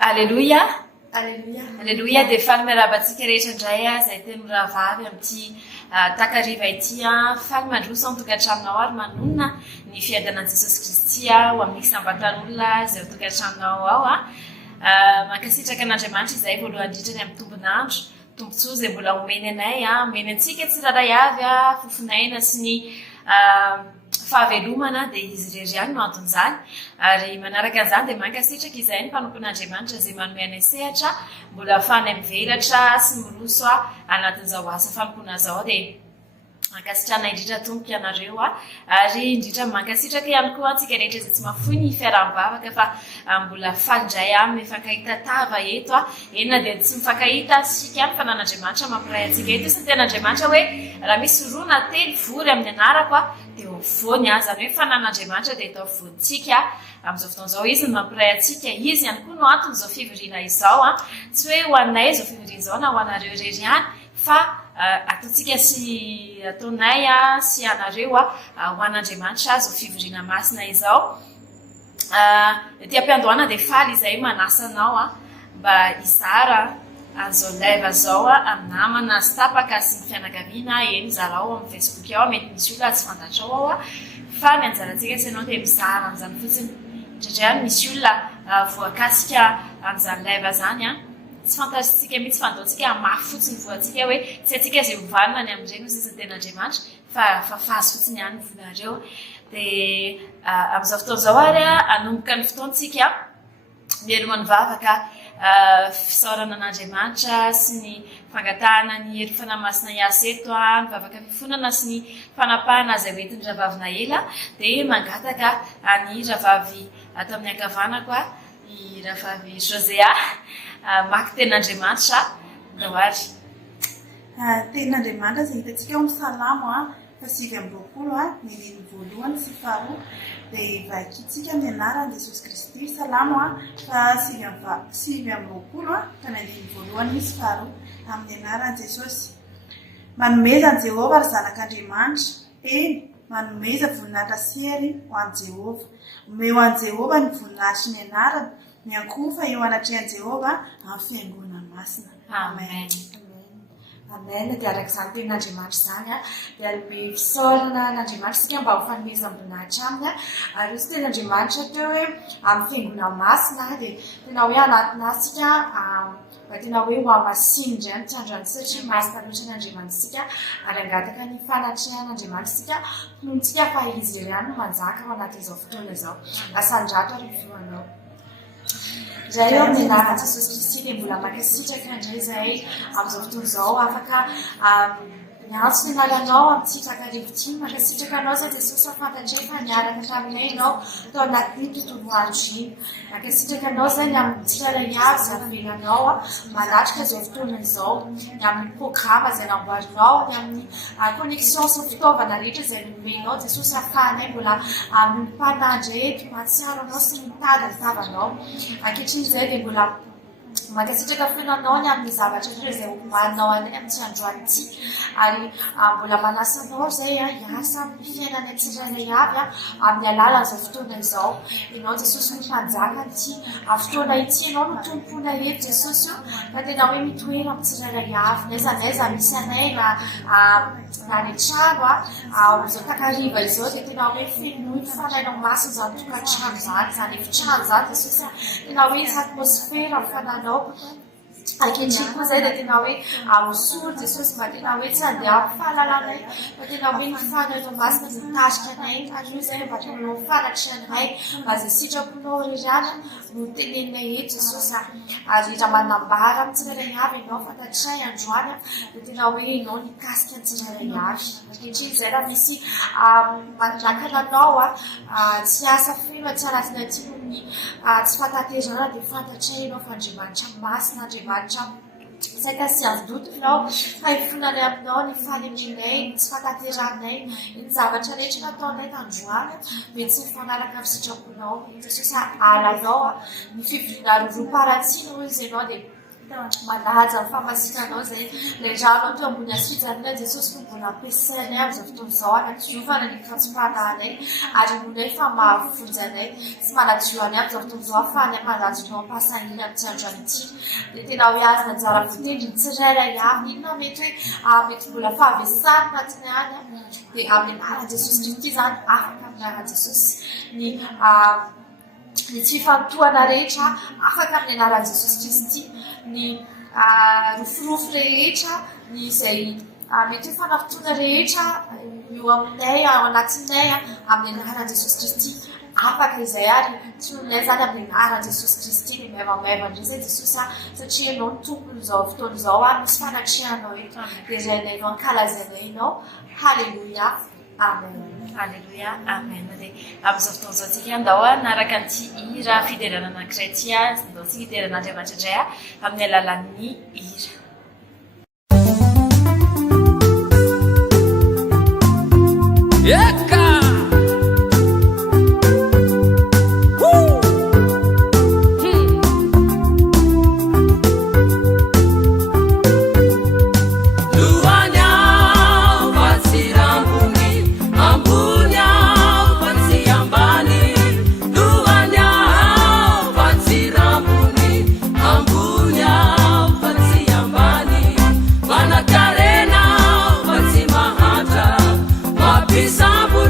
Aleloia, aleloia dia faly miarabantsika rehetra indray izay teny miravavy amin'ity takariva ity faly mandroso ny tokantranonao ary manonona ny fiadanan'i Jesosy Kristy ho amin'ny fisambatan'olona izay ho tokantranonao ao mankasitraka an'Andriamanitra izay voalohany indrindra ny amin'ny tombonandro tombontsoa izay mbola omeny anay omeny antsika tsiraray avy fofinaina sy ny fahavelomana dia izy irery ihany no anton'izany ary manaraka an'izany dia mankasitraka izay ny mpanompon'Andriamanitra izay manome anay sehatra mbola ahafahany mivelatra sy miroso anatin'izao asa fanompoana izao dia mankasitrana indrindra tomboka ianareo ary indrindra mankasitraka ihany koa antsika rehetra izay tsy mahafoy ny fiaraha-mivavaka fa mbola falindray mifankahita tava eto enina dia tsy mifankahita sika ny fanan'Andriamanitra mampiray antsika eto sy ny ten'Andriamanitra hoe raha misy rona telo vory amin'ny anarako dia voany zany hoe fanan'Andriamanitra dia atao voantsika amin'izao fotoan'izao izy no mampiray antsika izy ihany koa no antony izao fivoriana izao tsy hoe ho anay izao fivoriana izao na ho anareo irery ihany fa ataontsika sy ataonay sy anareo ho an'Andriamanitra zao fivoriana masina izao dia ampiandohana dia faly izay manasanao mba izara an'izao live zao amin'ny namana sy tapaka sy ny fianakaviana eny zarao amin'ny Facebook ao mety misy olona tsy fantatrao ao fa ny anjarantsika sy ianao dia mizara an'izany fotsiny indrindra misy olona voakasika an'izany live zany tsy fantasitsika mihitsy fandaontsika mafy fotsiny voantsika hoe tsy atsika izay hovarina ny amin'ireny ho sisiny ten'Andriamanitra fa fahazo fotsiny ihany vonareo dia amin'izao fotoan'izao ary anomboka ny fotoantsika mielo manivavaka fisaorana an'Andriamanitra sy ny fangatahana ny hery fanamasina hiasa eto mivavaka fifonana sy ny fanapahana izay hoentin'ny ravavina ela dia mangataka ny ravavy ato amin'ny ankavanako i ravavy Josea maky ten'Andriamanitra dahoary ten'Andriamanitra izay hitantsika ao amin'ny salamo fasivy amby roapolo ny liny voalohany sy faharoa dia vakitsika amin'ny anaran'i Jesosy Kristy salamo sivy amby roapolo ka ny liny voalohany sy faharoa amin'ny anaran'i Jesosy. Manomeza an'i Jehova ary zanak'Andriamanitra eny manomeza voninahitra sery ho an'i Jehova omeo an'i Jehova ny voninahitra sy ny anarany miankofa eo anatrehan'i Jehova amin'ny fiangonana masina. Amen. Amen. Dia arak'izany ten'Andriamanitra izany dia alome fisaorana n'Andriamanitra sika mba ho fanomezana voninahitra aminy ary izy ten'Andriamanitra teo hoe amin'ny fiangonana masina dia tena hoe anatina sika mba tena hoe ho amasinindray amin'ny trandrany satria masina loatra n'Andriamanitra sika ary angataka ny fanatrehan'Andriamanitra sika nontsika fa izy ihany no manjaka ao anatin'izao fotoana izao asandrato ary mivoanao. Izay eo amin'ny anaran'i Jesosy Kristy dia mbola mankasitraka indray izay amin'izao fotoana izao afaka miantso ny anaranao amin'ity takarivo ity mankasitraka anao izay Jesosy afantatra fa niaraka taminay ianao tao anatin'ny tontolo andro iny mankasitraka anao izay ny amin'ny tsirairay avy izay avelanao manatrika izao fotoana izao ny amin'ny programa izay namboarinao ny amin'ny connexion sy fitaovana rehetra izay nomenao Jesosy afahanay mbola mimpanandry eto matsiaro anao sy mitady ny tavanao ankehitriny izay dia mbola mankasitraka fenanao ny amin'ny zavatra rehetra izay homaninao anay amin'ity androany ity ary mbola manasanao izay hiasa amin'ny fiainana tsirairay avy amin'ny alalan'izao fotoana izao ianao Jesosy no mpanjaka ity fotoana ity ianao no tompona eto Jesosy fa tena hoe mitoera amin'ny tsirairay avy n'aiza misy anay na ny trano izao takariva izao dia tena hoe fenoy fanainao masina izany tokantrano zany efitrano zany Jesosy tena hoe izy atmosfera mifananao ankehitriny koa izay dia tena hoe misory Jesosy mba tena hoe tsy handeha fahalalanay fa tena hoe ny fanainao masina mitarika anay ary io izay mba tena mifanatry anay mba izay sitraponao reriana no teneninay eto Jesosy ary raha manambara amin'ny tsirairay avy ianao fantatray androany dia tena hoe ianao nikasika ny tsirairay avy ankehitriny izay raha misy manakana anao tsy asa feno tsy anatina ty ny tsy fantaterana dia fantatray ianao fa Andriamanitra masina Andriamanitra saika sy azodoto ianao fa hifonany aminao ny falemenay ny tsy fantateranay ny zavatra rehetra nataonay tandroany mety tsy mifanaraka amin'ny sitraponao Jesosy alanao ny fivoriana roaparatsiny hoy izy ianao dia malaza ny famasikanao zay le rano to ambony asitranay Jesosy no mbola ampiasainay amin'izao fotoana izao anatijovana ny katso-pananay ary monay fa mahafonjanay sy manatioanay amin'izao fotoana izao ahafahanay manajinao ampasahiny amin'ny androany ity dia tena hoe azy nanjara fitendriny tsirairay avy inona mety hoe mety mbola fahavesary natiny any dia amin'ny anaran'i Jesosy Kristy zany afaka amin'ny anaran'i Jesosy ny tsy famtoana rehetra afaka amin'ny anaran'i Jesosy Kristy ny rofirofo rehetra ny izay mety hoe fanafitoana rehetra eo aminay ao anatinay amin'ny anaran'i Jesosy Kristy afaka izay ary tsy olonay zany amin'ny anaran'i Jesosy Kristy ny maivamaivana indray zay Jesosy satria ianao ny tompony izao fotoana izao misy fanatrihanao eto dia izay anay vao ankalazainay ianao halleluia amen. Alléluia, amen. Amin'izao fotoana izao tsika andao naraka an'ity hira fiderana anankiray ity andao tsika hideran'Andriamanitra indray amin'ny alalan'ny hira. Eka! Sambu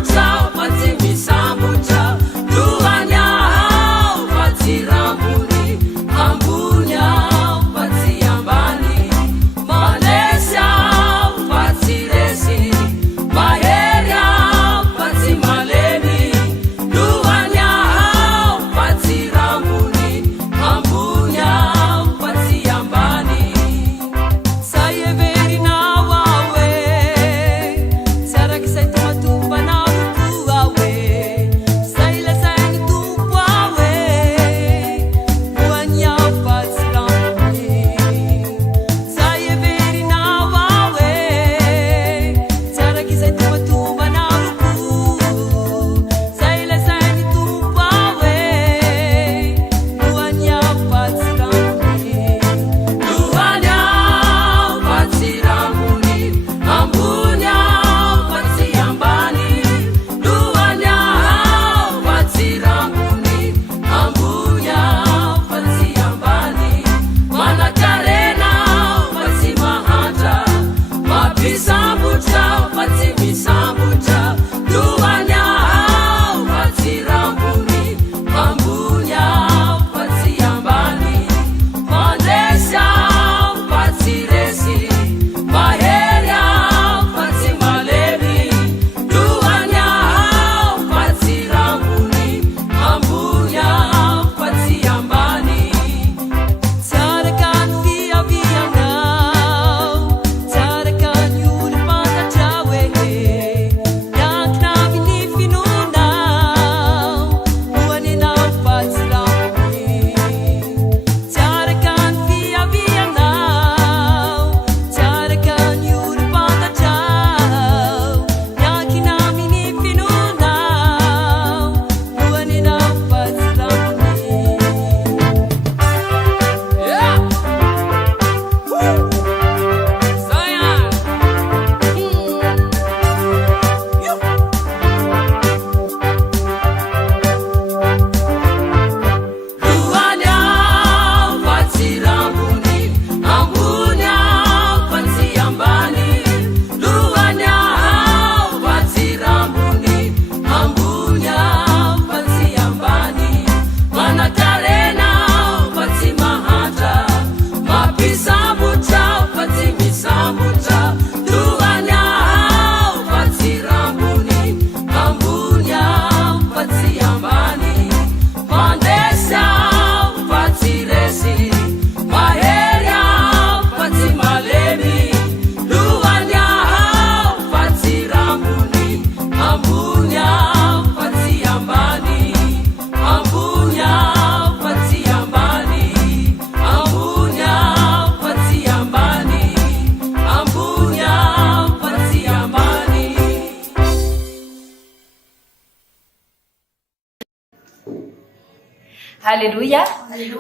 Halleloia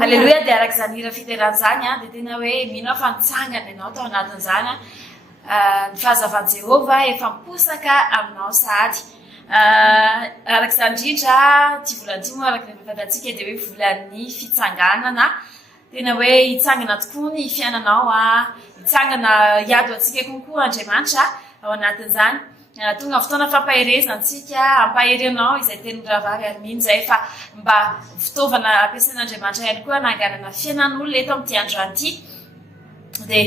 halleloia dia arak'izany hira fiteran'izany a dia tena hoe mino fa nitsangana ianao tao anatin'izany a ny fahazavan'i Jehova efa miposaka aminao sahady arak'izany indrindra ty volan'ity moa araka rehefa fantatsika dia hoe volan'ny fitsanganana tena hoe hitsangana tokoa ny fiainanao a hitsangana hiado antsika konkoa Andriamanitra ao anatin'izany tonga fotoana fampaherezantsika ampaherenao izay teny miravary ary mino zay fa mba fitaovana ampiasain'Andriamanitra ihany koa nanganana fiainan'olona eto amin'ity androany ity dia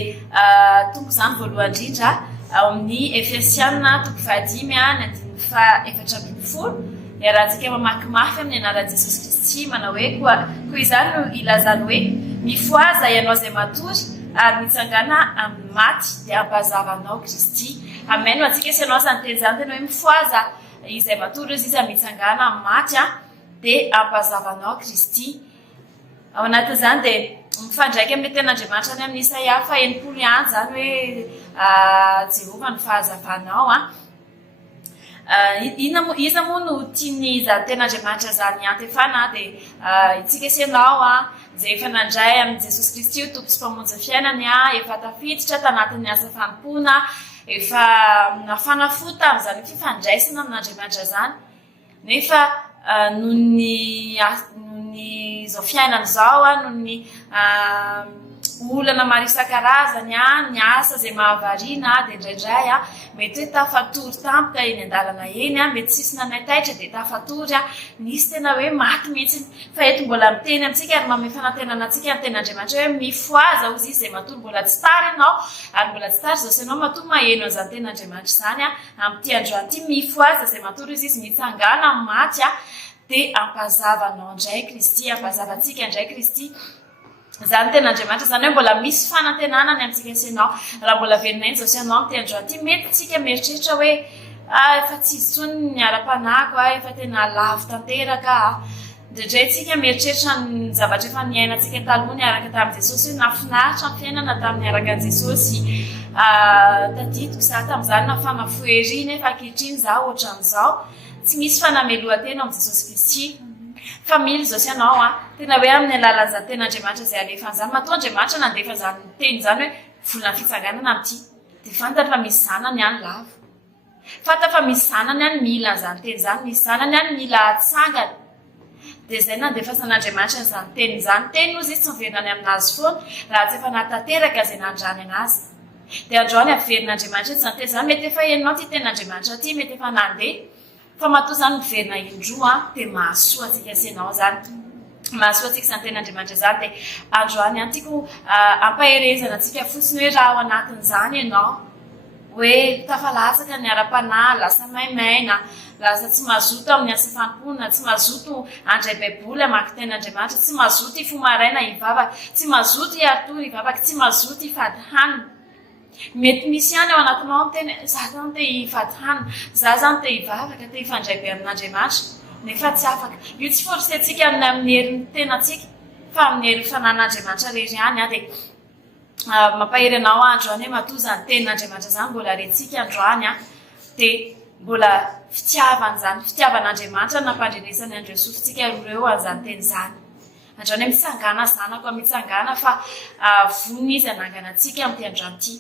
tonga izany voalohany indrindra ao amin'ny Efesiana 5:7-11 iarahantsika mamakimafy amin'ny anaran'i Jesosy Kristy manao hoe koa izany no ilazany hoe mifoaza ianao izay matory ary mitsangana amin'ny maty dia ampahazavanao Kristy. Amen ho antsika sy ianao izany teny izany tena hoe mifoaza izay matory izy mitsangana amin'ny maty dia ampahazavanao Kristy. Ao anatin'izany dia mifandraika amin'ny ten'Andriamanitra any amin'ny Isaia 90 zany hoe Jehova ny fahazavanao iza moa no tiany izany ten'Andriamanitra zany antefana dia itsika sy ianao izay efa nandray amin'ny Jesosy Kristy ho tompo sy mpamonjy fiainany efa tafiditra tanatin'ny asa fanompoana efa nafana fo tamin'izany fifandraisana amin'Andriamanitra zany nefa noho ny izao fiainana izao noho ny olana maro isan-karazany ny asa izay mahavariana dia indraindray mety hoe tafatory tampoka eny an-dalana eny mety tsisy nanataitra dia tafatory nisy tena hoe maty mihitsy fa eto mbola miteny amintsika ary manome fanantenana antsika ny ten'Andriamanitra hoe mifoaza ozy izy izay matory mbola tsy tary ianao ary mbola tsy tary izao sy ianao matory maheno an'izany ten'Andriamanitra izany amin'ity androany ity mifoaza izay matory izy mitsangana amin'ny maty dia ampahazavanao indray Kristy ampahazavantsika indray Kristy zany ten'Andriamanitra zany hoe mbola misy fanantenanany amintsika sy ianao raha mbola velona izao sy ianao amin'ity androany ity mety tsika mieritreritra hoe efa tsy izy tsony ny ara-panako efa tena lavo tanteraka ndraindray tsika mieritreritra ny zavatra efa niainantsika taloha niaraka tamin'i Jesosy hoe nafinaritra ny fiainana tamin'ny arakan'i Jesosy tadidiko za tamin'izany nafana fohery nefa ankehitriny za ohatran'izao tsy misy fanamelohan-tena amin'i Jesosy Kristy fa mily izao sy ianao tena hoe amin'ny alalan'izany ten'Andriamanitra izay alefan'izany matoa Andriamanitra nandefa zany teny izany hoe volana fitsanganana amin'ity dia fantatra fa misy zanany any lavo fantatra fa misy zanany any mila an'izany teny izany misy zanany any mila atsangana dia izay nandefasan'Andriamanitra n'izany teny izany teny ozy izy tsy miverina any aminazy foana raha tsy efa natanteraka izay nandrany anazy dia androany averin'Andriamanitra izany teny izany mety efa henonao ty ten'Andriamanitra ty mety efa nandeha fa matoa zany miverina indroa dia mahasoa antsika sy ianao zany mahasoa antsika izany ten'Andriamanitra zany dia androany antiako ampaherezana antsika fotsiny hoe raha ao anatin'izany ianao hoe tafalatsaka ny ara-panahy lasa maimaina lasa tsy mazoto amin'ny asa fanompoana tsy mazoto andray baiboly amaky ten'Andriamanitra tsy mazoto ifomaraina hivavaka tsy mazoto hiatory hivavaka tsy mazoto hifady hanina mety misy ihany ao anatinao miteny za zany te hifady hanina za zany te hivavaka te hifandray be amin'Andriamanitra nefa tsy afaka io tsy forsentsika amin'ny herin'ny tenantsika fa amin'ny hery fanan'Andriamanitra rery ihany dia mampahery anao androany hoe matoa zany tenin'Andriamanitra zany mbola rentsika androany dia mbola fitiavana zany fitiavan'Andriamanitra nampandrenesany andreo sofintsika ireo an'izany teny zany androany hoe mitsangana zanako mitsangana fa vonina izy anangana antsika amin'ity androany ity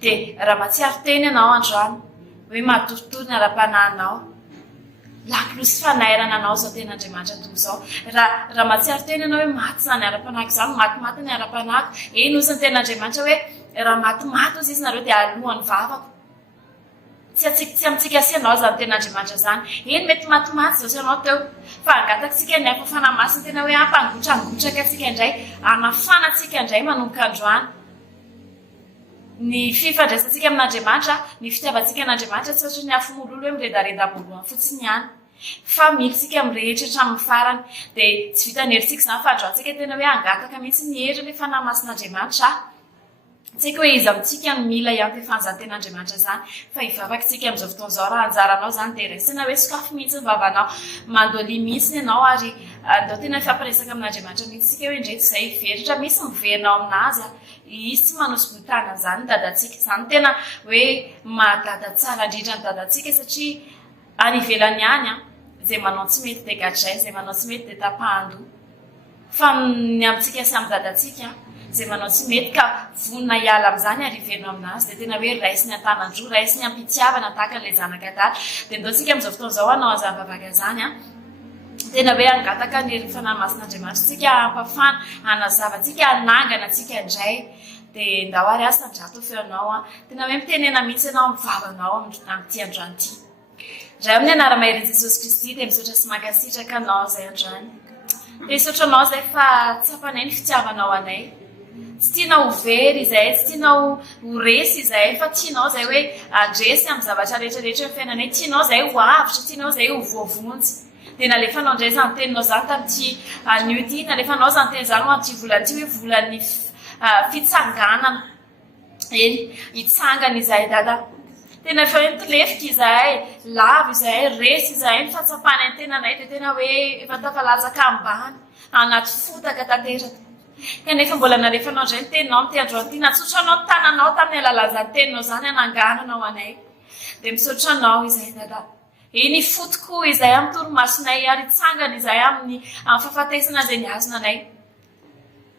dia raha matsiaro teny ianao androany hoe matoritory ny ara-panahinao lakolosy fanairana anao zao ten'Andriamanitra toy izao raha matsiaro teny ianao hoe maty zany ara-panahiko izany matymaty ny ara-panahiko eny ozy ny ten'Andriamanitra hoe raha matymaty ozy izy nareo dia alohan'ny vavako tsy amintsika sy ianao zany ten'Andriamanitra zany eny mety matymaty zao sy ianao teo fa angatatsika ny afa fanamasiny tena hoe ampangotragotraka atsika indray anafanatsika indray manomboka androany ny fifandraisantsika amin'Andriamanitra ny fitiavantsika n'Andriamanitra tsy ohatry ny afomololo hoe miredaredam-boloany fotsiny ihany fa militsika mirehetratra amin'ny farany dia tsy vita ny herintsika izany fa androantsika tena hoe angataka mihitsy ny hery ny fanamasin'Andriamanitra tsika hoe izy amintsika ny mila iantefan'izany ten'Andriamanitra zany fa hivavaka tsika amin'izao fotoan'izao raha anjaranao zany dia raisina hoe sokafo mihitsy ny vavanao mandolia mihitsy ianao ary andao tena fampiresaka amin'Andriamanitra mihitsy tsika hoe indreto izay hiveritra misy miverina ao aminazy izy tsy manosibotana zany dadantsika zany tena hoe mahadada tsara indrindra ny dadantsika satria any ivelany ihany izay manao tsy mety dia gadray izay manao tsy mety dia tapahandoha fa ny amintsika sy amin'ny dadatsika zay manao tsy mety ka vonina hiala amin'izany ariveno aminazy dia tena hoe raisy ny antanandroa raisy ny ampitiavana tahaka n'ilay zanakadala dia ndaontsika amin'izao fotoana izao hanao azavavaka zany tena hoe angataka ny fanahy masin'Andriamanitra tsika ampafana anazavantsika anangana tsika indray dia ndao ary asa ndrato feonao tena hoe mitenena mihitsy ianao mivavanao amin'ity androany ity raha amin'ny anara-mahery Jesosy Kristy dia misaotra sy mankasitraka anao izay androany dia misaotra anao izay fa tsapanay ny fitiavanao anay tsy tianao ho very izay tsy tianao ho resy izay fa tianao izay hoe andresy amin'ny zavatra rehetrarehetra ny fiainanay tianao izay ho avitra tianao izay ho voavonjy dia nalefanao indray izany teninao izany tamin'ity anio ity nalefanao izany teny izany ho an'ity volan'ity hoe volan'ny fitsanganana eny hitsangana izay dada tena efa entilefika izay lavo izay resy izay ny fahatsapana ny tenanay dia tena hoe efa tafalatsaka ambany anaty fotaka tanteraka kanefa mbola nalefanao indray ny teninao amin'ity androany ity natsotranao ny tananao tamin'ny alalazany teninao izany anangananao anay dia misaotranao izay dada eny fotoko izay amin'ny toromasonay ary hitsangana izay amin'ny fahafatesana izay ny azona anay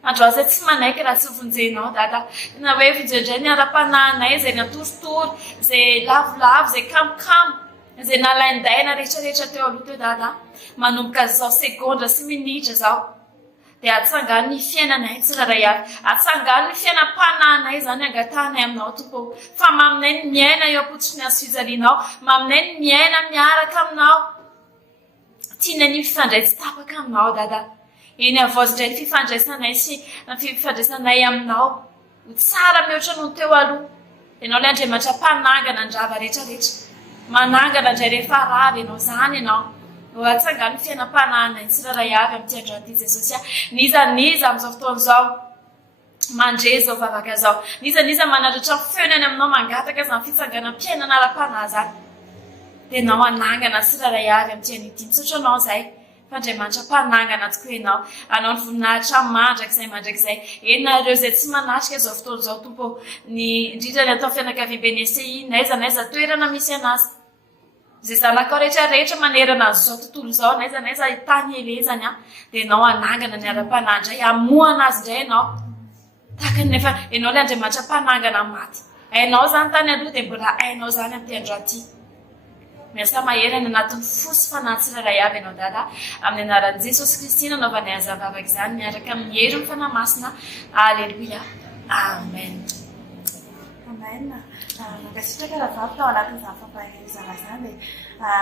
androany izay tsy manaiky raha tsy vonjenao dada tena hoe vonjendray ny ara-panahinay izay natoritory izay lavolavo izay kamokamo izay nalaindaina rehetrarehetra teo aloha teo dada manomboka zao segondra sy minitra zao dia atsangany ny fiainanay tsiraray avy atsangany ny fiainam-panahinay izany angatanay aminao tompo fa maminay ny miaina eo apotsiny azy fijalianao maminay ny miaina miaraka aminao tiana ny fifandray tsy tapaka aminao dada eny avoazindray ny fifandraisanay sy ny fifandraisanay aminao ho tsara mihoatra noho teo aloha ianao ilay Andriamanitra mpanangana andrava rehetrarehetra manangana indray rehefa rava ianao izany ianao ho atsangany fiainam-panahinay tsiraray avy amin'ity androany ity Jesosy niza amin'izao fotoana izao mandre zao vavaka zao niza manaratra feonany aminao mangataka izany fitsanganam-piainana ara-panahy zany dia nao anangana tsiraray avy amin'ity an'ity misaotra anao izay Andriamanitra mpanangana tokoa ianao anao ny voninahitra mandrakizay enareo izay tsy manatrika zao fotoana izao tompo ny indrindra ny atao fianakaviam-beny ECI naiza toerana misy anazy zay zanakao rehetrarehetra manerana azao tontolo izao naiza tany elezany dia nao anangana ny ara-panahy indray amoana azy indray ianao tahaka nefa ianao ilay Andriamanitra mpanangana maty ainao zany tany aloha dia mbola ainao zany amin'ity androany ity miasa maherana anatin'ny fosy fanahy tsiraray avy ianao dada amin'ny anaran'i Jesosy Kristy nanaovanay azavavaka izany miaraka amin'ny hery ny fanahy masina aleluia amen amen makasitraka raha vavy tao anatin'izany fampaherezana izany dia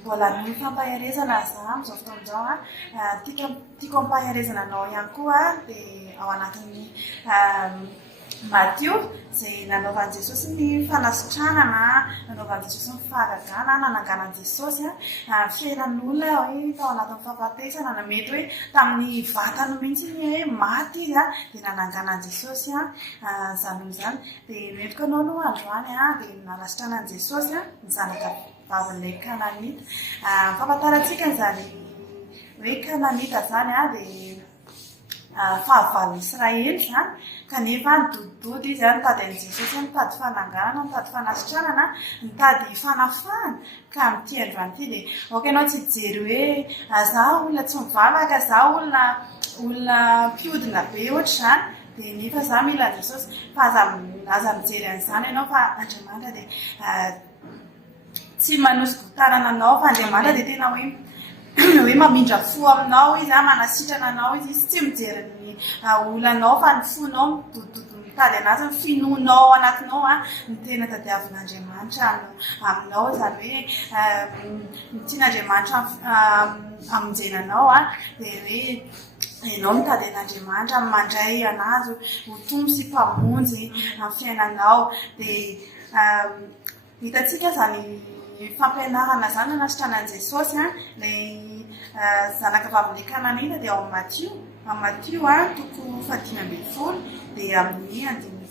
mbola ny fampaherezana za amin'izao fotoana izao tiako ampaherezana anao ihany koa dia ao anatin'ny Matthieu izay nanaovan'i Jesosy ny fanasitranana nanaovan'i Jesosy ny faharazana nananganan'i Jesosy fiainan'olona hoe tao anatin'ny fahafatesana na mety hoe tamin'ny vatany mihitsy ny hoe maty izy dia nananganan'i Jesosy izany amin'izany dia mety koa anao no androany dia nanasitranan'i Jesosy ny zanaka vavin'ilay Kananita fahafantarantsika izany hoe Kananita zany dia fahavalon'ny Israely zany kanefa nidodidody izy nitady an'i Jesosy nitady fananganana nitady fanasitranana nitady fanafahana ka amin'ity androany ity dia oka ianao tsy hijery hoe za olona tsy mivavaka za olona mpiodina be ohatra izany dia nefa za mila Jesosy fa aza mijery an'izany ianao fa Andriamanitra dia tsy manosikotarana anao fa Andriamanitra dia tena hoe mamindra fo aminao izy manasitrana anao izy tsy mijery ny olanao fa ny fonao midododo mitady anazy ny finoanao anatinao ny tena tadiavin'Andriamanitra aminao izany hoe tian'Andriamanitra amonjenanao dia hoe ianao mitady an'Andriamanitra mandray anazy ho tombo sy mpamonjy amin'ny fiainanao dia hitantsika zany fampianarana zany nanasitranan'i Jesosy ilay zanaka vavin'ilay Kananita dia ao Matthieu toko 15 dia amin'ny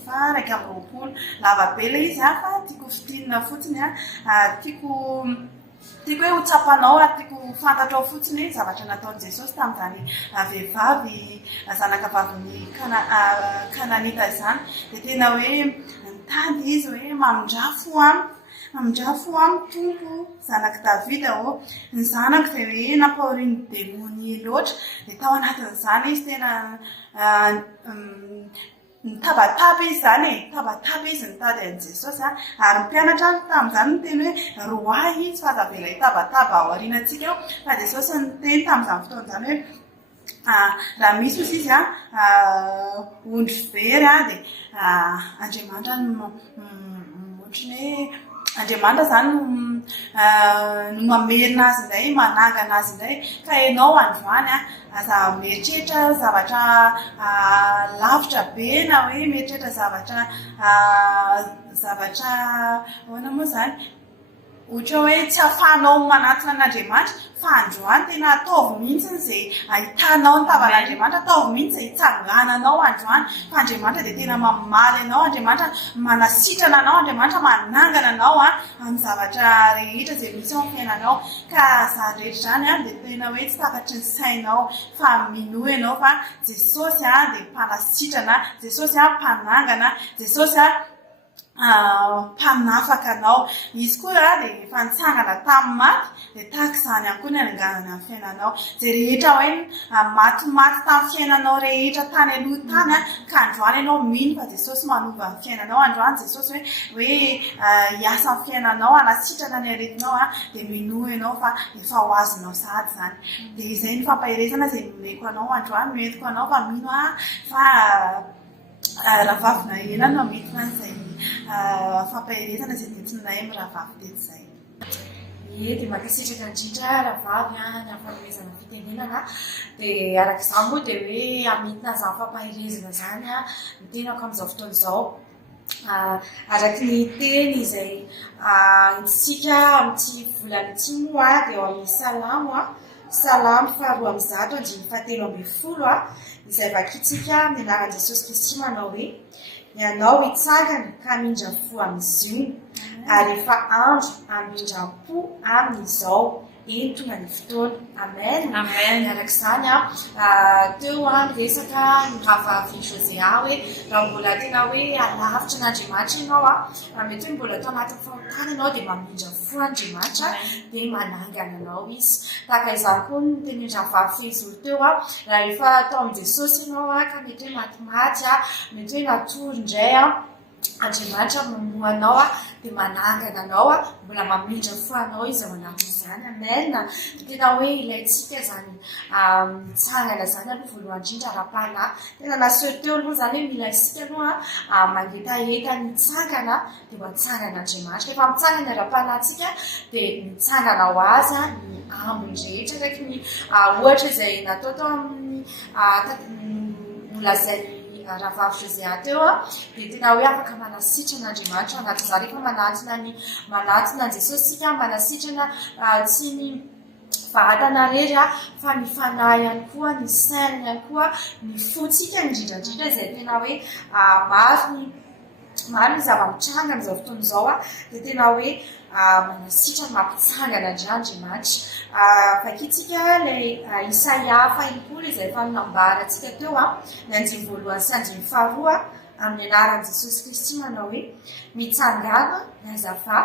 1:20 lava be ilay izy fa tiako fitinina fotsiny tiako hoe ho tsapanao tiako fantatrao fotsiny zavatra nataon'i Jesosy tamin'izany vehivavy zanaka vavin'ny Kananita izany dia tena hoe nitady izy hoe mamindrafo amindrafo amin'ny tompo zanaky davida ny zanako izay hoe nampahorin'ny demony loatra dia tao anatin'izany izy tena nitabataba izy zany tabataba izy nitady an' jesosy ary mpianatra tamin'izany ny teny hoe roay izy fa zavela hitabataba ao aorianantsika eo fa jesosy ny teny tamin'izany fotoan'izany hoe raha misy ozy izy ondry very dia Andriamanitra ohatrany hoe Andriamanitra zany no mamerina azy indray manangana azy indray ka ianao androany aza mieritreritra zavatra lavitra be na hoe mieritreritra zavatra ahoana moa zany ohatra hoe tsy ahafahanao manatona an'Andriamanitra fa androany tena ataovy mihitsy izay ahitanao ny tavan'Andriamanitra, ataovy mihitsy izay hitsangananao androany fa Andriamanitra dia tena mamaly anao, Andriamanitra manasitrana anao, Andriamanitra manangana anao amin'ny zavatra rehetra izay misy ao amin'ny fiainanao ka izany rehetra izany dia tena hoe tsy takatry ny sainao fa minoa ianao fa Jesosy dia mpanasitrana, Jesosy mpanangana, Jesosy mpanafaka anao. Izy koa dia efa nitsangana tamin'ny maty dia tahaka izany ihany koa ny hananganana amin'ny fiainanao. Izay rehetra hoe matimaty tamin'ny fiainanao rehetra tany aloha tany ka androany ianao mino fa Jesosy manova ny fiainanao, androany Jesosy hoe hiasa amin'ny fiainanao, hanasitrana ny aretinao dia minoa ianao fa efa ho azonao sady izany. Dia izay ny fampahirezana izay nomeko anao androany, noentiko anao fa mino fa raha vavina ela no ametona izay fampahirezana izay tentinay amin'ny raha vavy teto izay. Dia mankasitraka indrindra raha vavy ny fanomezana fitenenana dia araka izany moa dia hoe amitina izany fampahirezana izany ny tenako amin'izao fotoana izao araky ny teny izay isika amin'ity volana ity moa dia eo amin'ny salamo 2:7-10 izay vakitsika amin'ny anaran'i Jesosy Kristy manao hoe ianao hitsangana ka mindra fo amin'izy io ary efa andro hamindram-po amin'izao eny tonga ny fotoana. Amen. Amen. Araka izany teo miresaka ny rahavavy Josea hoe raha mbola tena hoe alavitra n'Andriamanitra ianao mety hoe mbola tao anatin'ny fahotana ianao dia mamindra fo Andriamanitra dia manangana anao izy. Tahaka izany koa ny tenendra vavy fehizolo teo raha efa tao amin'ny Jesosy ianao ka mety hoe matimaty mety hoe natory indray Andriamanitra mamoa anao dia manangana anao mbola mamindra fo anao izy ao anatin'izany. Amen. Tena hoe ilayntsika izany mitsangana izany aloha voalohany indrindra ara-panahy. Tena naseho teo aloha izany hoe mila isika aloha mangetaheta ny mitsangana dia mba mitsangana Andriamanitra. Rehefa mitsangana ara-panahintsika dia mitsangana ho azy ny ambiny rehetra araiky ny ohatra izay natao tao amin'ny molazay rahavavy Josea teo dia tena hoe afaka manasitrana Andriamanitra anatin'izany rehefa manatona Jesosy sika manasitrana tsy ny vatana rery fa ny fanahy ihany koa, ny saina ihany koa, ny fotsika indrindrandrindra izay tena hoe maro ny zava-mitranga amin'izao fotoana izao dia tena hoe manasitra mampitsangana Andriamanitra. Vakitsika ilay Isaia 40 izay efa nambarantsika teo ny 9:1-2 amin'ny anaran'i Jesosy Kristy manao hoe mitsangana ny azava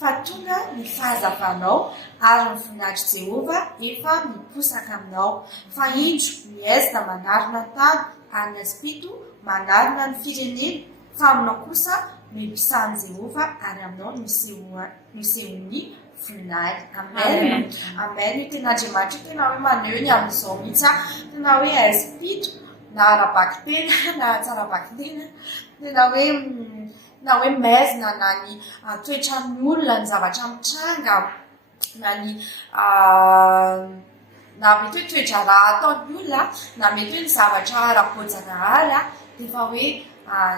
fa tonga ny fahazavanao ary ny voninahitry Jehova efa miposaka aminao fa indro miezina manarina ny tany ary ny azipito manarina ny firenena fa aminao kosa mipisahan'i Jehova ary aminao misehon'ny voninahitra. Amen. Amen. Tena Andriamanitra tena hoe maneho ny amin'izao mihitsy tena hoe azipito na arabaky tena na tsarabaky tena tena hoe maizina na ny toetran'ny olona ny zavatra mitranga na ny na mety hoe toetra raha ataon'ny olona na mety hoe ny zavatra ara-boajanahary dia efa hoe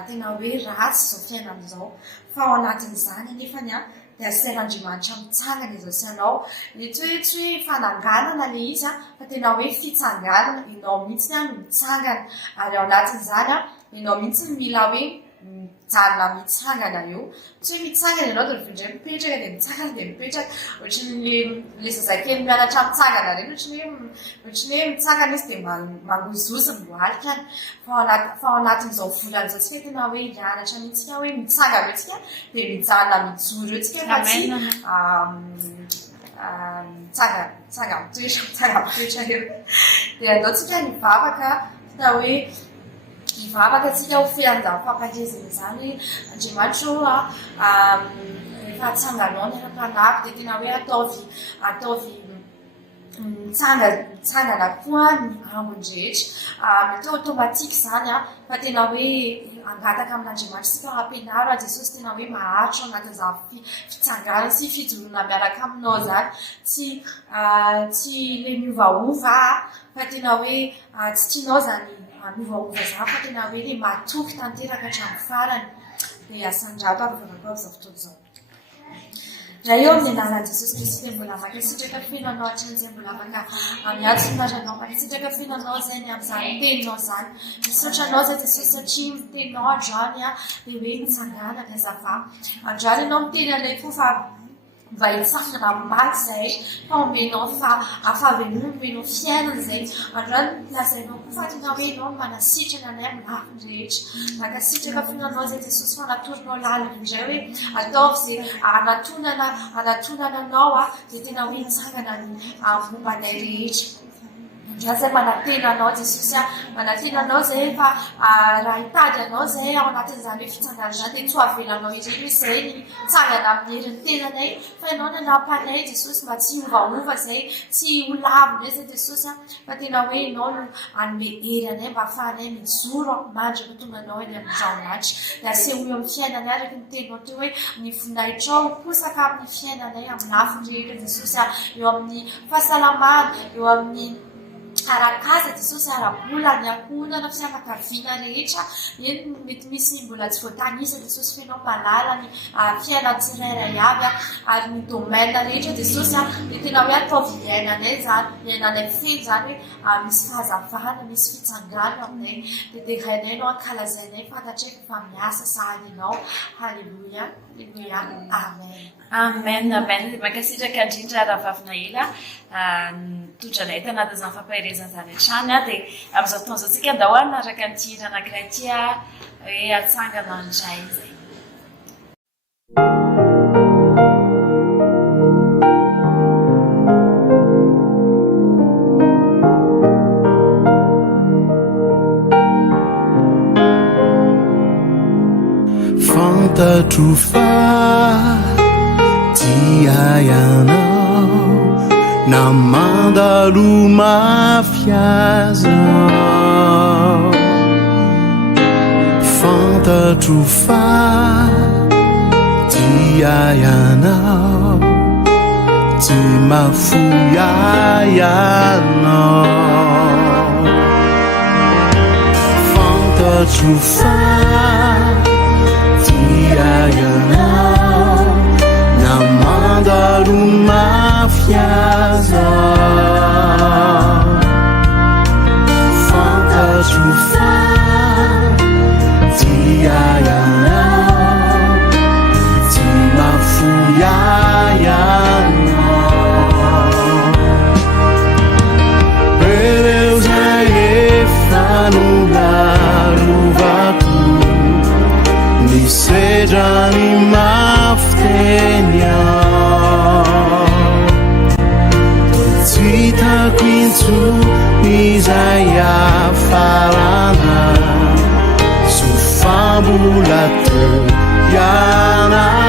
tena hoe ratsy izao fiainana izao fa ao anatin'izany nefany dia asain'Andriamanitra mitsangana izao sy anao mety hoe tsy hoe fananganana ilay izy fa tena hoe fitsanganana ianao mihitsy no mitsangana ary ao anatin'izany ianao mihitsy mila hoe mijanona mitsangana eo tsy hoe mitsangana ianao dia vindray mipetraka dia mitsangana dia mipetraka ohatran'le zazakely mianatra mitsangana reny ohatrany hoe mitsangana izy dia mangozozy miboalika any fa ao anatin'izao volana izao tsika tena hoe mianatra mihitsika hoe mitsangana eo tsika dia mijanona mijoro eo tsika fa tsy mitsanga mitoetra eo dia ataontsika nivavaka tena hoe hivavaka tsika ho fianjam-fampandrezana zany Andriamanitra rehefa tsanganao ny ara-panahy dia tena hoe ataovy mitsangana koa ny ambon-drehetra mety automatique zany fa tena hoe angataka amin'Andriamanitra sika ampianaro Jesosy tena hoe maharitra anatin'izany fitsangana sy fijoroana miaraka aminao zany tsy le miovaova fa tena hoe tsy tianao zany miovaova zany fa tena hoe le matoky tanteraka hatramin'ny farany dia asandrato ary vavaka izao fotoana izao. Raha eo amin'ny anaran'i Jesosy Kristy dia mbola mankasitraka fiainanao hatramin'izay mbola miady sy maranao mankasitraka fiainanao zay ny amin'izany teninao zany misotranao zay Jesosy satria miteninao androany dia hoe mitsangana azava androany ianao miteny anay koa fa mba hitsangana maty zay fa omenao afavenona omenao fiainana zay androany lazainao koa fa tena hoe ianao manasitrana anay amin'ny lafiny rehetra mankasitraka fiainanao zay Jesosy fa anatorinao lalina indray hoe ataovy zay anatonana anao dia tena hoe hitsangana ny mombanay rehetra androany zay manatena anao Jesosy manatena anao zay fa raha hitady anao zay ao anatin'izany hoe fitsangana zany dia tsy ho avelanao ireny hoe zay ny tsangana amin'ny herin'ny tenanay fa ianao nanampanay Jesosy mba tsy ovaova zay tsy ho lavina zay Jesosy fa tena hoe ianao no anome hery anay mba ahafahanay mijoro mandraka tonga anao eny amin'ny traonatra dia aseho eo amin'ny fiainanay araka ny teninao teo hoe ny voninahitrao posaka amin'ny fiainanay amin'ny lafiny rehetra Jesosy eo amin'ny fahasalamana eo amin'ny arakaza Jesosy arabola ny akonana fianakaviana rehetra eny mety misy mbola tsy voatanisa Jesosy fenao malala ny fiainana tsirairay avy ary ny domaine rehetra Jesosy dia tena hoe ataovy iainanay zany iainanay feno zany hoe misy fahazavana misy fitsangana aminay dia derainay no ankalazainay fantatray fa miasa sahady ianao halleluia halleluia amen amen amen dia mankasitraka indrindra raha vavina ela totranay tanatin'izany fampahirezana zany hatrany dia amin'izao fotoana izao tsika andao anaraka n'ity hira anankiray ity hoe atsangana indray zay fantatro fa dia ianao na mandalo mafiazao fantatro fa dia ianao tsy mafoya ianao fantatro fa dia ianao na mandalo mafiazao fantatro fa dia ianao tsy mafoya ianao pereu zay efa nolarovako sedra ny maftenia tsy hitako intsony izay afarana so fambola teo ianao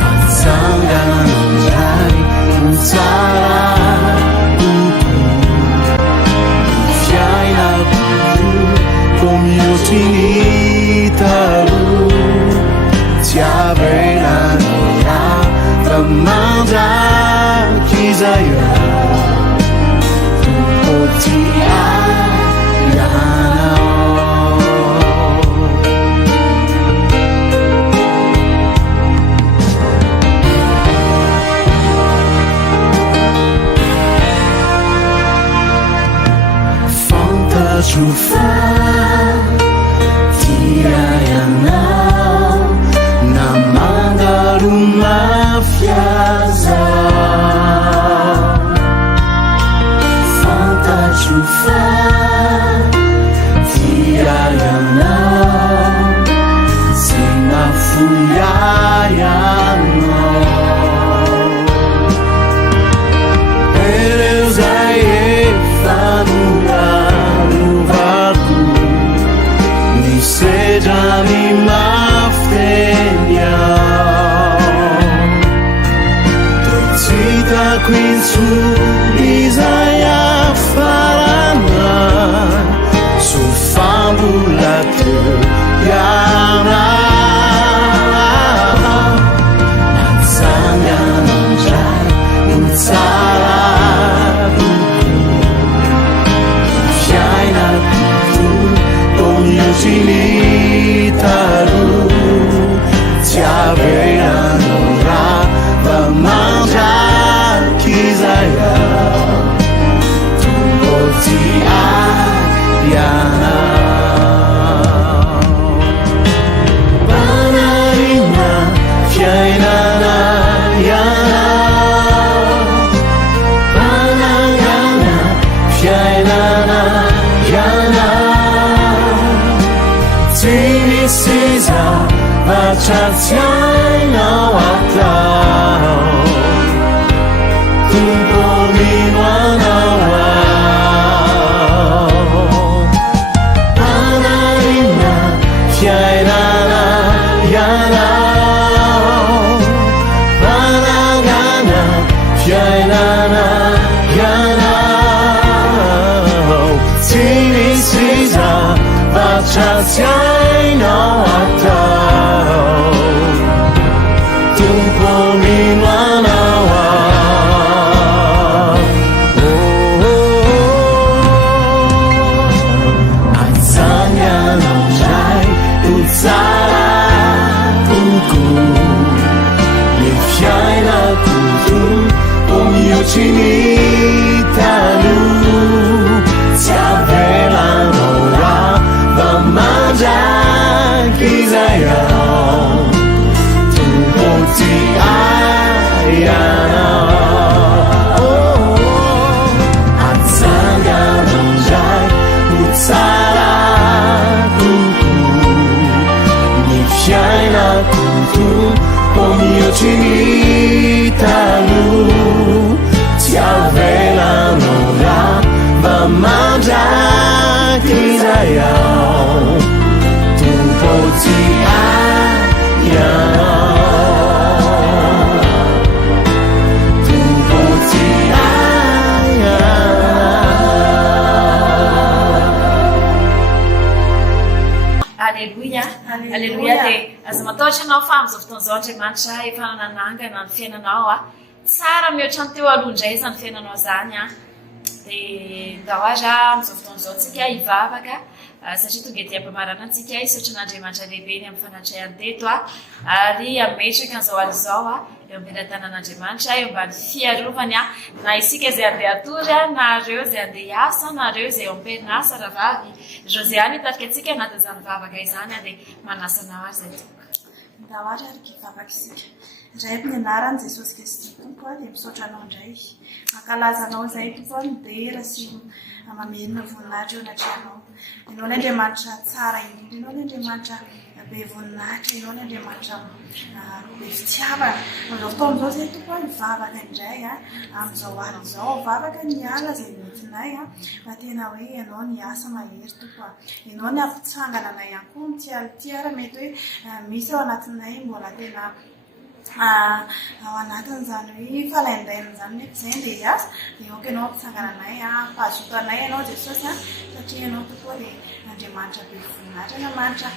matsangana indray ho tsara fiainako miutinitaro ti avelanora famanda kizaya tupotia yanao fantatro fa saro mafiaza fantatro fa tiayanao sy mafoiayanao ereo zay efa noralovako ny sedrany maftenyao totsitako intsony izay afarana sofambola teo iana natsanganandray no tsara Cinitaro tiaveanora vamandraky zaya tumboti ayanao banarina fiainana yanao banagana fiainana yanao Siza vaciaziano atao Tumpominuanao Panarina fiainana yanao Panagana fiainana yanao Siza vaciaziano atao Tumpominuanao Atsanianandray utsara kuku Ny fiainako omiocinitalo Tsy avelanao raha vamandraky zayao tumboti ayanao atsanganandray utsara kuku Ny fiainako omiocinitalo Tsy avelanao raha vamandraky zayao tumboti ayanao tumboti Alleluia. Alleluia. Dia aza matahotra anao fa amin'izao fotoan'izao Andriamanitra efa nanangana ny fiainanao tsara mihoatra ny teo aloha indray zany fiainanao zany dia ndahoara amin'izao fotoan'izao tsika hivavaka satria tonga dia ampamarana antsika hisaotra n'Andriamanitra lehibe ny amin'ny fanatray anteto ary ametraka an'izao aly izao eo am-pilatanan'Andriamanitra eo ambany fiarovany na isika izay andeha atory na ireo izay andeha hiasa na ireo izay eo am-perinasa rahavavy Josiane hitarika antsika anatin'izany vavaka izany dia manasanao ary izay toka ndahoara ary kivavaka isika indray ny anarany Jesosy Kristy tompo dia misaotra anao indray mankalaza anao izay tompo midera sy mamenona voninahitra eo anatrehanao ianao ny Andriamanitra tsara indrindra ianao ny Andriamanitra be voninahitra ianao ny Andriamanitra be fitiavana amin'izao fotoan'izao izay tompo hivavaka indray amin'izao aly izao vavaka ny ala izay metinay fa tena hoe ianao ny asa mahery tompo ianao ny ampitsangana anay ihany koa mitialitiara mety hoe misy ao anatinay mbola tena ao anatin'izany hoe falaindainana zany mety izay dia hiasa dia oka ianao ampitsangana anay mpahazoto anay ianao Jesosy satria ianao tokoa dia Andriamanitra be voninahitra Andriamanitra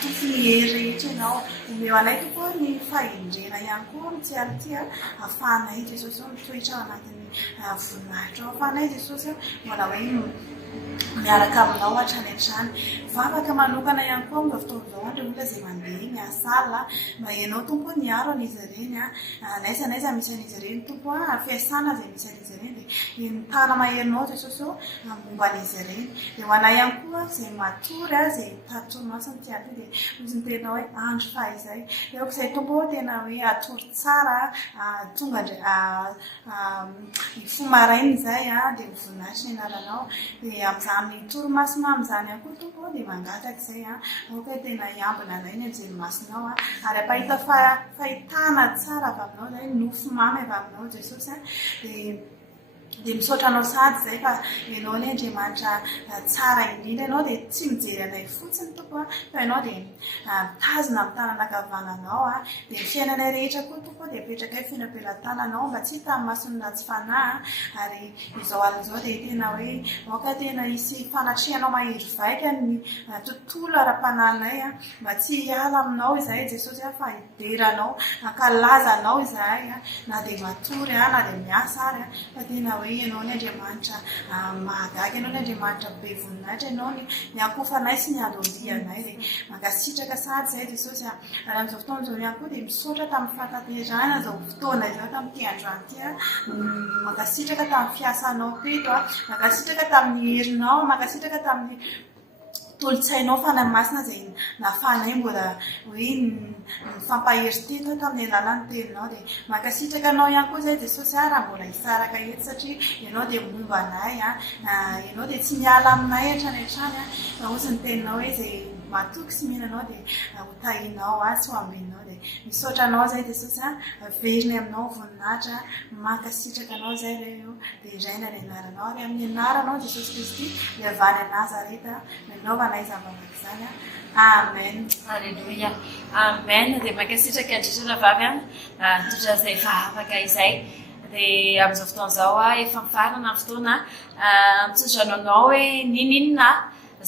tompony hery rehetra ianao omeo anay tokoa ny fahendrena ihany koa mitialitia ahafahanay Jesosy mitoetra ao anatin'ny voninahitra ao fanay jesosy mbola hoe miaraka aminao hatrany vavaka manokana ihany koa mba fotoan'izao andry olona zay mandeha miasala mba ianao tompo niaro an'izy ireny naiza misy an'izy ireny tompo fiasana zay misy an'izy ireny dia mitana maherinao jesosy momba an'izy ireny dia ho anay ihany koa zay matory zay taritronomasiny ty aty dia ozy ny tena hoe andro fahizay dia oko izay tompo tena hoe atory tsara tonga fomarainy zay dia mivoninahitra ny anaranao dia amin'izany toromasina amin'izany ihany koa tompo dia mangataka izay aoka tena hiambina anay ny anjelimasinao ary ampahita fahitana tsara avy aminao zay nofo mamy avy aminao jesosy dia misaotra anao sady zay fa ianao ny Andriamanitra tsara indrindra ianao dia tsy mijery anay fotsiny tompo fa ianao dia mitazona amin'ny tanana ankavananao dia fiainanay rehetra koa tompo dia apetraka fiainam-pelantananao mba tsy hita amin'ny masony ratsy fanahy ary izao alin'izao dia tena hoe aoka tena hisy fanatrihanao mahery vaika ny tontolo ara-panahinay mba tsy hiala aminao izahay jesosy fa hideranao kalazanao izahay na dia matory na dia miasa ary fa tena hoe ianao ny Andriamanitra mahagaga ianao ny Andriamanitra be voninahitra ianao ny akofanay sy ny adondianay dia mankasitraka sady izay jesosy ary amin'izao fotoana izao ihany koa dia misaotra tamin'ny fataterana izao fotoana izao tamin'ity androany ty mankasitraka tamin'ny fiasanao teto mankasitraka tamin'ny herinao mankasitraka tamin'ny tolotsainao fanamasina zay nafanay mbola hoe mifampahery teto tamin'ny alalany teninao dia mankasitraka anao ihany koa zay jesosy raha mbola hisaraka eto satria ianao dia momba anay ianao dia tsy miala aminay hatrany fa ozy ny teninao hoe zay matoky sy mihinanao dia hotahinao sy ho ambinao dia misaotra anao zay jesosy veriny aminao voninahitra mankasitraka anao zay reo dia iraina ny anaranao ary amin'ny anaranao jesosy kristy dia avany Nazareta nanaovana izavamaka izany amen. Alleluia. Amen. Dia mankasitraka andritrana vavy totra izay vavaka izay dia amin'izao fotoana izao efa mifarana fotoana mitsotra anao hoe ninina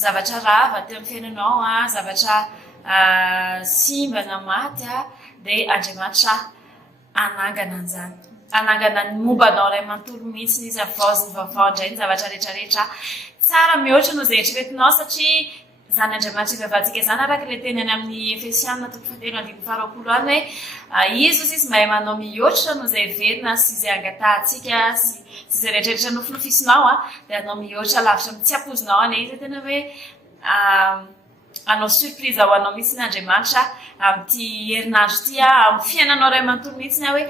zavatra rava teo amin'ny fiainanao zavatra simba na maty dia Andriamanitra anangana an'izany anangana ny mombanao iray manontolo mihitsy izy avaoziny vaovao indray ny zavatra rehetrarehetra tsara mihoatra no izay eritreretinao satria zany Andriamanitra ivavatsika izany araka ilay teny any amin'ny Efesiana 4:20 any hoe izy mahay manao mihoatra no izay verina sy izay angatahantsika sy izay rehetrarehetra nofinofisinao dia anao mihoatra lavitra tsy ampozinao any izy tena hoe anao surprise ho anao mihitsy ny Andriamanitra amin'ity herinandro ity amin'ny fiainanao iray manontolo mihitsy hoe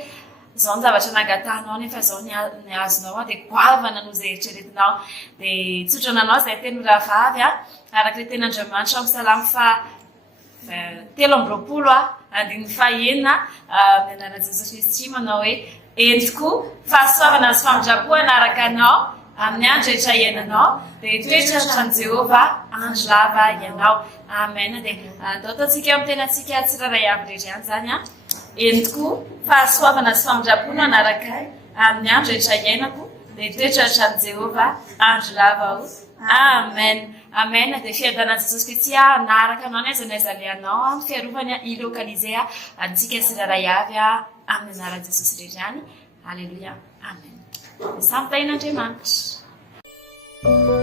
zao ny zavatra nangatahanao nefa zao ny azonao dia goavana no izay eritreretinao dia tsotrananao izay teny rahavavy araka ilay teny Andriamanitra amin'ny Salamo 3:20 andininy fahaenina amin'ny anaran'i Jesosy Kristy manao hoe entiko fahasoavana sy famindrapoana araka anao amin'ny andro rehetra iainanao dia toetratra ny Jehova andro lava ianao amen dia atao ataontsika amin'ny tenantsika tsiraray avy rery any zany entiko fahasoavana sy famindrapoana anaraka amin'ny andro rehetra iainako dia toetratra ny Jehova andro lava amen. Amen. Dia fiadanan'i Jesosy Kristy naraka anao n'aiza n'aiza lehanao ny fiarovany ilokalize antsika tsiraray avy amin'ny anaran'i Jesosy rery any. Alleluia. Amen. Samy tahin'Andriamanitra.